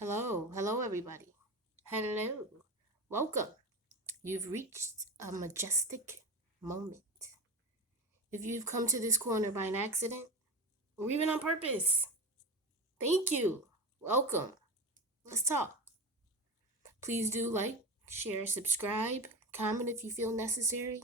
Hello, everybody. Hello, welcome. You've reached a majestic moment. If you've come to this corner by an accident or even on purpose, thank you. Welcome. Let's talk. Please do like, share, subscribe, comment if you feel necessary.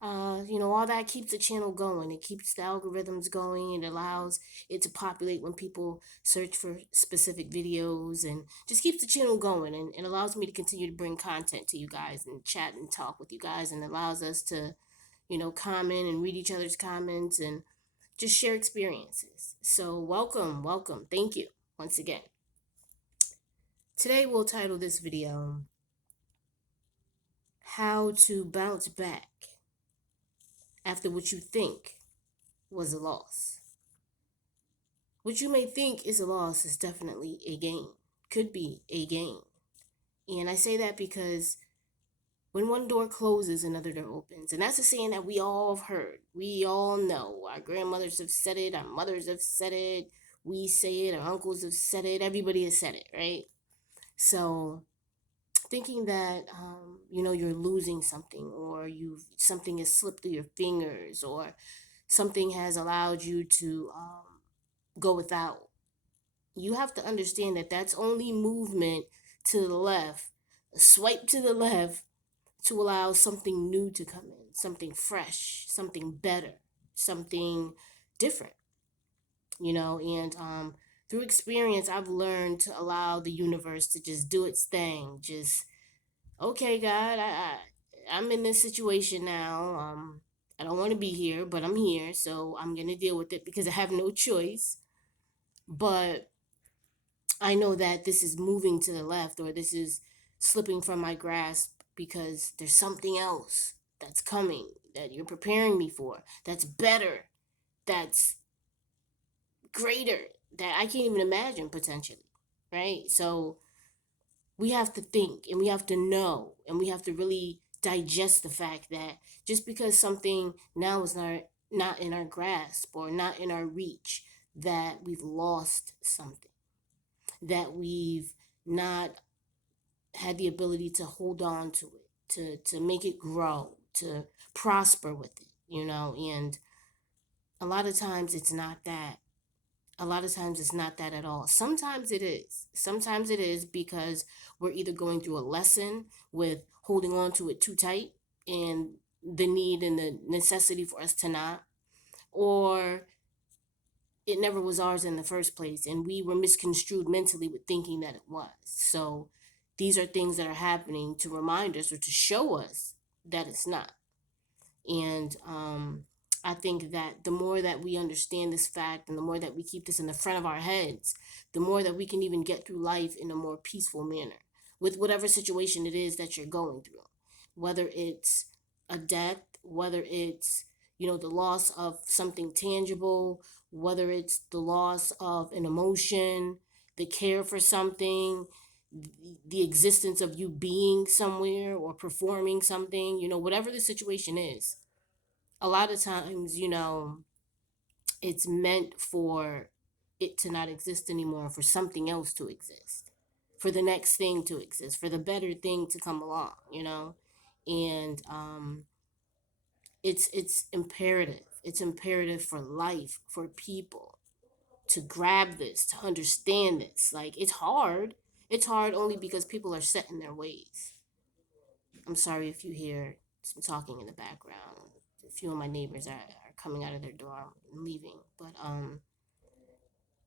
All that keeps the channel going. It keeps the algorithms going. It allows it to populate when people search for specific videos and just keeps the channel going and allows me to continue to bring content to you guys and chat and talk with you guys and allows us to, comment and read each other's comments and just share experiences. So welcome. Thank you once again. Today we'll title this video How to Bounce Back After What You Think Was a Loss. What you may think is a loss is definitely a gain, could be a gain. And I say that because when one door closes, another door opens. And that's a saying that we all have heard. We all know. Our grandmothers have said it, our mothers have said it, we say it, our uncles have said it, everybody has said it, right? So thinking that you're losing something or something has slipped through your fingers or something has allowed you to go without, you have to understand that that's only movement to the left, a swipe to the left to allow something new to come in, something fresh, something better, something different, and through experience, I've learned to allow the universe to just do its thing. Just, okay, God, I'm in this situation now. I don't want to be here, but I'm here, so I'm going to deal with it because I have no choice. But I know that this is moving to the left or this is slipping from my grasp because there's something else that's coming that you're preparing me for, that's better, that's greater, that I can't even imagine potentially, right? So we have to think and we have to know and we have to really digest the fact that just because something now is not in our grasp or not in our reach, that we've lost something, that we've not had the ability to hold on to it, to make it grow, to prosper with it, and a lot of times it's not that. A lot of times it's not that at all. Sometimes it is. Sometimes it is because we're either going through a lesson with holding on to it too tight and the need and the necessity for us to not, or it never was ours in the first place and we were misconstrued mentally with thinking that it was. So these are things that are happening to remind us or to show us that it's not. And I think that the more that we understand this fact and the more that we keep this in the front of our heads, the more that we can even get through life in a more peaceful manner with whatever situation it is that you're going through, whether it's a death, whether it's, the loss of something tangible, whether it's the loss of an emotion, the care for something, the existence of you being somewhere or performing something, whatever the situation is. A lot of times, it's meant for it to not exist anymore, for something else to exist, for the next thing to exist, for the better thing to come along, and it's imperative. It's imperative for life, for people to grab this, to understand this. Like, it's hard. It's hard only because people are set in their ways. I'm sorry if you hear some talking in the background. A few of my neighbors are coming out of their door and leaving. But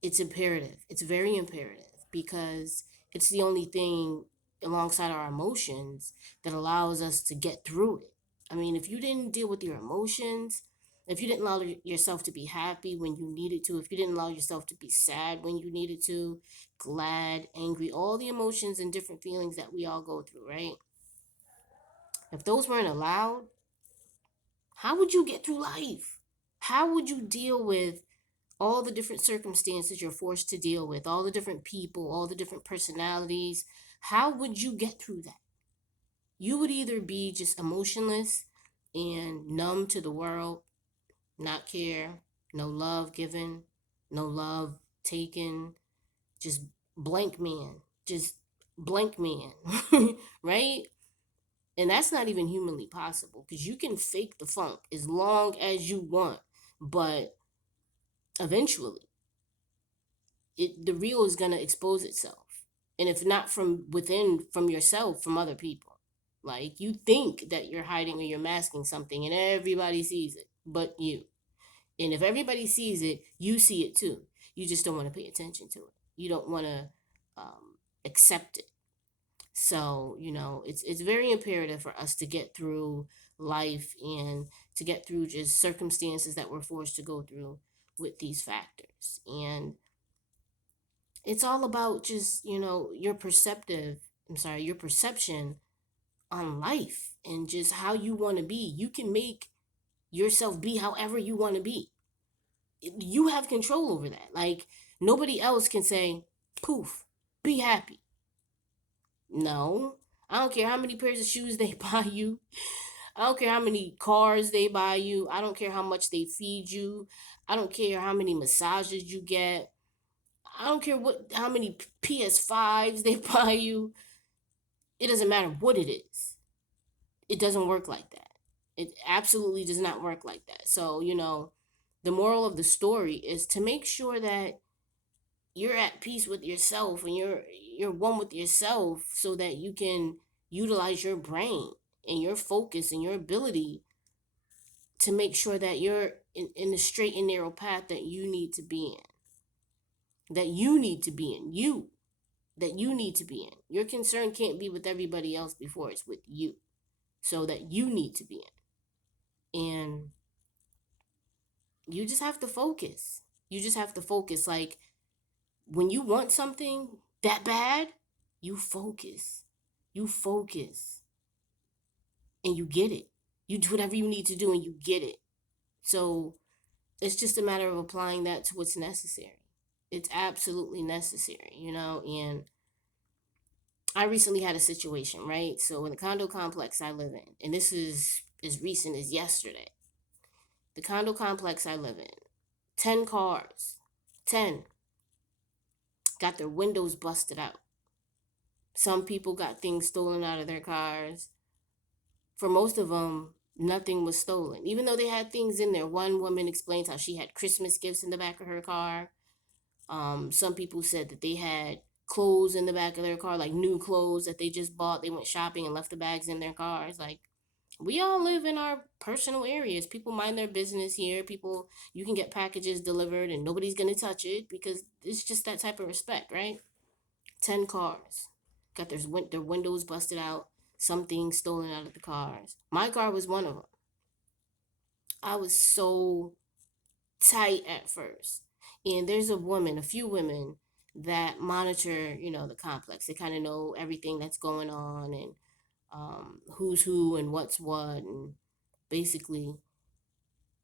it's imperative. It's very imperative because it's the only thing alongside our emotions that allows us to get through it. I mean, if you didn't deal with your emotions, if you didn't allow yourself to be happy when you needed to, if you didn't allow yourself to be sad when you needed to, glad, angry, all the emotions and different feelings that we all go through, right? If those weren't allowed, how would you get through life? How would you deal with all the different circumstances you're forced to deal with, all the different people, all the different personalities? How would you get through that? You would either be just emotionless and numb to the world, not care, no love given, no love taken, just blank man, just blank man, right? And that's not even humanly possible because you can fake the funk as long as you want, but eventually the real is going to expose itself. And if not from within, from yourself, from other people. Like you think that you're hiding or you're masking something and everybody sees it but you. And if everybody sees it, you see it too. You just don't want to pay attention to it. You don't want to accept it. So, it's very imperative for us to get through life and to get through just circumstances that we're forced to go through with these factors. And it's all about just, your perception on life and just how you want to be. You can make yourself be however you want to be. You have control over that. Like nobody else can say, poof, be happy. No. I don't care how many pairs of shoes they buy you. I don't care how many cars they buy you. I don't care how much they feed you. I don't care how many massages you get. I don't care how many PS5s they buy you. It doesn't matter what it is. It doesn't work like that. It absolutely does not work like that. So, the moral of the story is to make sure that you're at peace with yourself and you're one with yourself so that you can utilize your brain and your focus and your ability to make sure that you're in the straight and narrow path that you need to be in. That you need to be in. That you need to be in. Your concern can't be with everybody else before it's with you. So that you need to be in. And you just have to focus. You just have to focus. Like when you want something that bad, you focus. You focus. And you get it. You do whatever you need to do and you get it. So it's just a matter of applying that to what's necessary. It's absolutely necessary, and I recently had a situation, right? So in the condo complex I live in, and this is as recent as yesterday, the condo complex I live in, 10 cars, 10 got their windows busted out. Some people got things stolen out of their cars. For most of them, nothing was stolen. Even though they had things in there, one woman explains how she had Christmas gifts in the back of her car. Some people said that they had clothes in the back of their car, like new clothes that they just bought. They went shopping and left the bags in their cars. Like, we all live in our personal areas. People mind their business here. You can get packages delivered and nobody's going to touch it because it's just that type of respect, right? 10 cars got their windows busted out, some things stolen out of the cars. My car was one of them. I was so tight at first. And there's a few women that monitor, the complex. They kind of know everything that's going on and who's who and what's what. And basically,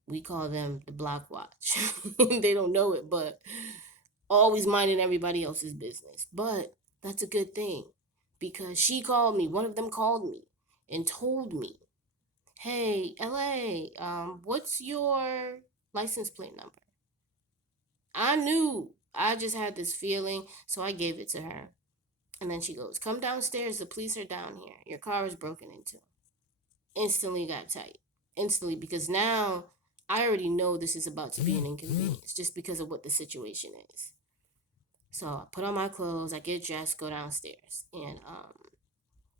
we call them the block watch. They don't know it, but always minding everybody else's business. But that's a good thing because one of them called me and told me, hey, LA, what's your license plate number? I knew. I just had this feeling, so I gave it to her. And then she goes, come downstairs. The police are down here. Your car is broken into. Instantly got tight. Instantly, because now I already know this is about to be an inconvenience just because of what the situation is. So I put on my clothes, I get dressed, go downstairs. And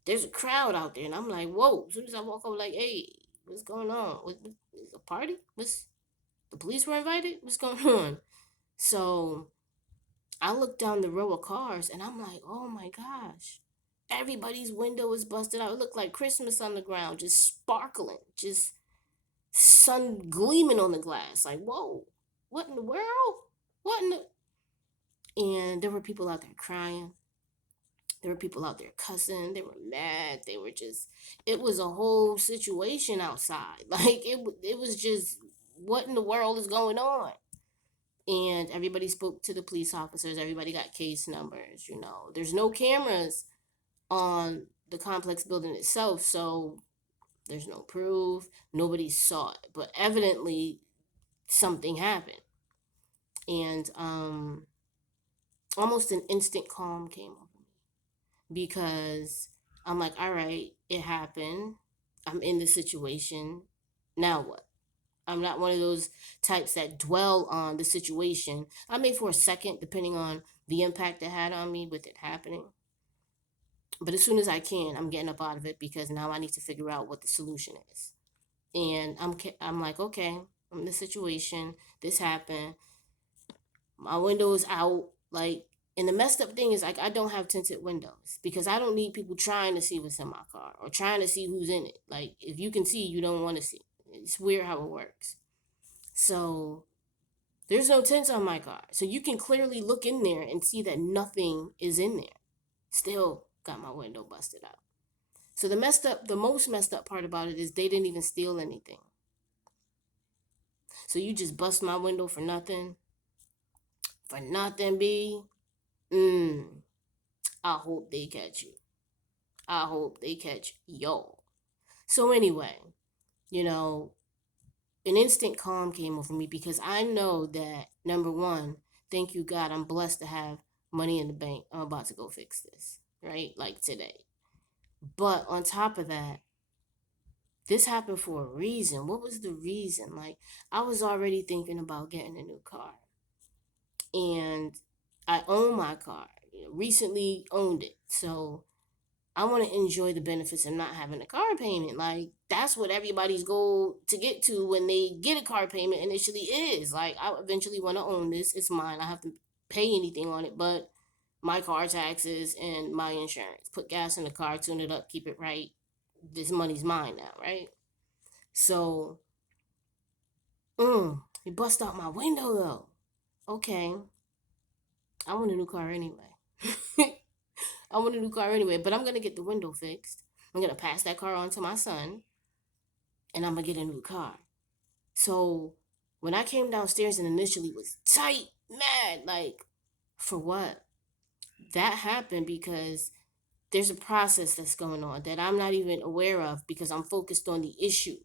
there's a crowd out there. And I'm like, whoa. As soon as I walk over, like, hey, what's going on? Is a party? The police were invited? What's going on? So I look down the row of cars and I'm like, oh my gosh. Everybody's window is busted out. It looked like Christmas on the ground, just sparkling, just sun gleaming on the glass. Like, whoa, what in the world? What in the... And there were people out there crying. There were people out there cussing. They were mad. It was a whole situation outside. Like, it was just, what in the world is going on? And everybody spoke to the police officers. Everybody got case numbers. There's no cameras on the complex building itself, so there's no proof. Nobody saw it, but evidently something happened. And almost an instant calm came over me. because I'm like, all right, it happened. I'm in the situation. Now what? I'm not one of those types that dwell on the situation. I may for a second, depending on the impact it had on me with it happening. But as soon as I can, I'm getting up out of it because now I need to figure out what the solution is. And I'm like, okay, I'm in this situation. This happened. My window is out. Like, and the messed up thing is, like, I don't have tinted windows because I don't need people trying to see what's in my car or trying to see who's in it. Like, if you can see, you don't want to see. It's weird how it works. So there's no tints on my car. So you can clearly look in there and see that nothing is in there. Still got my window busted out. So the most messed up part about it is they didn't even steal anything. So you just bust my window for nothing? For nothing, B? I hope they catch you. I hope they catch y'all. So anyway, you know, an instant calm came over me because I know that number one, thank you God, I'm blessed to have money in the bank. I'm about to go fix this, right? Like today. But on top of that, this happened for a reason. What was the reason? Like, I was already thinking about getting a new car. And I own my car. Recently owned it. So I want to enjoy the benefits of not having a car payment. Like, that's what everybody's goal to get to when they get a car payment initially is. Like, I eventually want to own this. It's mine. I have to pay anything on it but my car taxes and my insurance. Put gas in the car, tune it up, keep it right. This money's mine now, right? So, he bust out my window though. Okay, I want a new car anyway. I want a new car anyway, but I'm gonna get the window fixed. I'm gonna pass that car on to my son, and I'm gonna get a new car. So when I came downstairs and initially was tight, mad, like, for what? That happened because there's a process that's going on that I'm not even aware of because I'm focused on the issue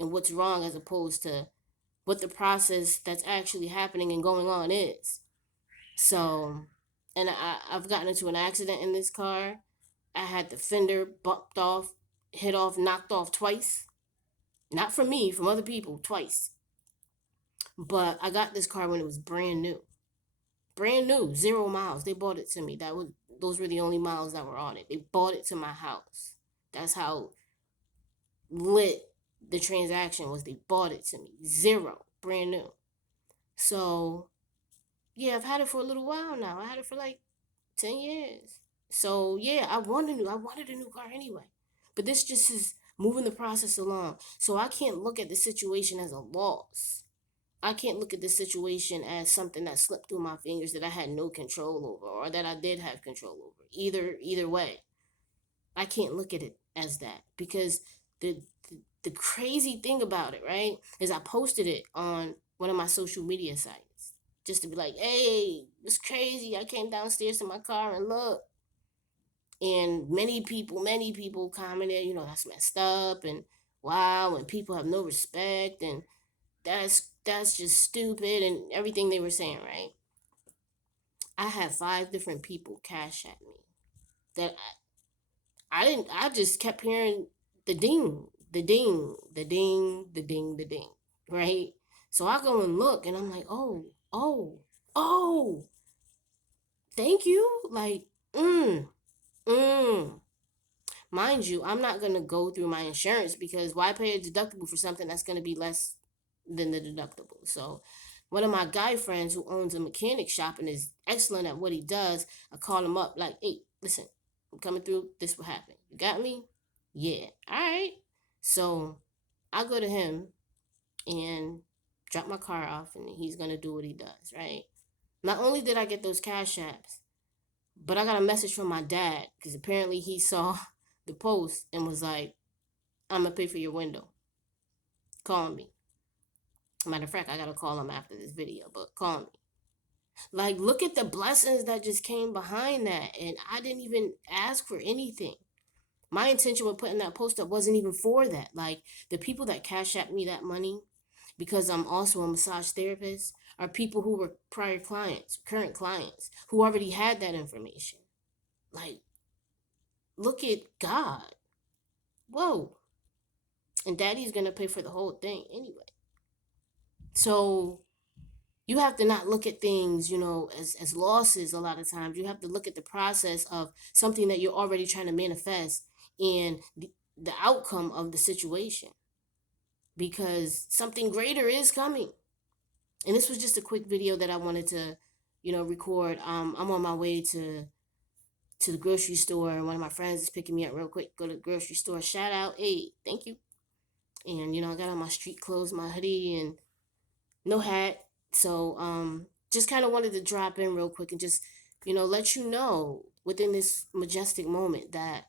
and what's wrong as opposed to what the process that's actually happening and going on is. So, and I've gotten into an accident in this car. I had the fender bumped off, hit off, knocked off twice. Not from me, from other people, twice. But I got this car when it was brand new. Brand new, 0 miles. They bought it to me. Those were the only miles that were on it. They bought it to my house. That's how lit the transaction was. They bought it to me. Zero. Brand new. So yeah, I've had it for a little while now. I had it for like 10 years. So yeah, I wanted a new car anyway. But this just is moving the process along. So I can't look at the situation as a loss. I can't look at this situation as something that slipped through my fingers that I had no control over or that I did have control over. Either way. I can't look at it as that because the crazy thing about it, right, is I posted it on one of my social media sites just to be like, hey, it's crazy. I came downstairs to my car and look. And many people commented, that's messed up and wow, and people have no respect and that's just stupid and everything they were saying, right? I had 5 different people cash at me that I didn't. I just kept hearing the ding, the ding, the ding, the ding, the ding, right? So I go and look, and I'm like, oh, thank you. Like, mm. Mind you, I'm not gonna go through my insurance because why pay a deductible for something that's gonna be less than the deductible? So, one of my guy friends who owns a mechanic shop and is excellent at what he does, I call him up like, hey, listen, I'm coming through. This will happen. You got me? Yeah. All right. So, I go to him and drop my car off, and he's gonna do what he does, right? Not only did I get those cash apps, but I got a message from my dad because apparently he saw the post and was like, I'm gonna pay for your window. Call me. Matter of fact, I gotta call him after this video, but call me. Like, look at the blessings that just came behind that. And I didn't even ask for anything. My intention with putting that post up wasn't even for that. Like, the people that cash at me that money, because I'm also a massage therapist, are people who were prior clients, current clients, who already had that information. Like, look at God. Whoa. And daddy's going to pay for the whole thing anyway. So you have to not look at things, as losses a lot of times. You have to look at the process of something that you're already trying to manifest and the outcome of the situation, because something greater is coming. And this was just a quick video that I wanted to, record. I'm on my way to the grocery store, and one of my friends is picking me up real quick. Go to the grocery store. Shout out, hey, thank you. And I got on my street clothes, my hoodie, and no hat. So just kind of wanted to drop in real quick and just, let you know within this majestic moment that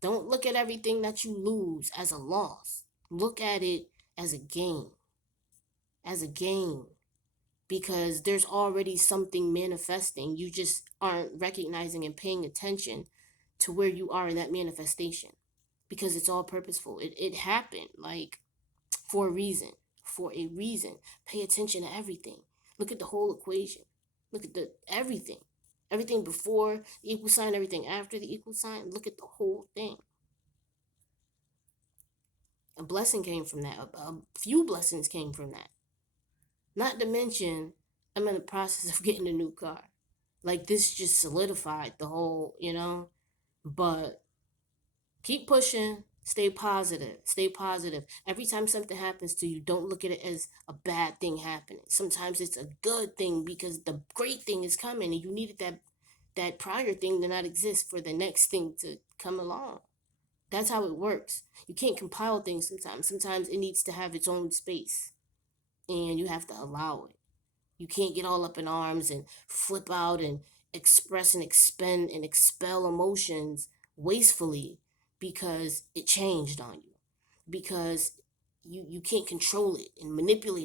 don't look at everything that you lose as a loss. Look at it as a gain. As a gain. Because there's already something manifesting. You just aren't recognizing and paying attention to where you are in that manifestation. Because it's all purposeful. It happened like for a reason. For a reason. Pay attention to everything. Look at the whole equation. Look at the everything. Everything before the equal sign, everything after the equal sign. Look at the whole thing. A blessing came from that. A few blessings came from that. Not to mention, I'm in the process of getting a new car. Like, this just solidified the whole, But keep pushing. Stay positive. Stay positive. Every time something happens to you, don't look at it as a bad thing happening. Sometimes it's a good thing because the great thing is coming, and you needed that prior thing to not exist for the next thing to come along. That's how it works. You can't compile things sometimes. Sometimes it needs to have its own space, and you have to allow it. You can't get all up in arms and flip out and express and expend and expel emotions wastefully because it changed on you. Because you can't control it and manipulate it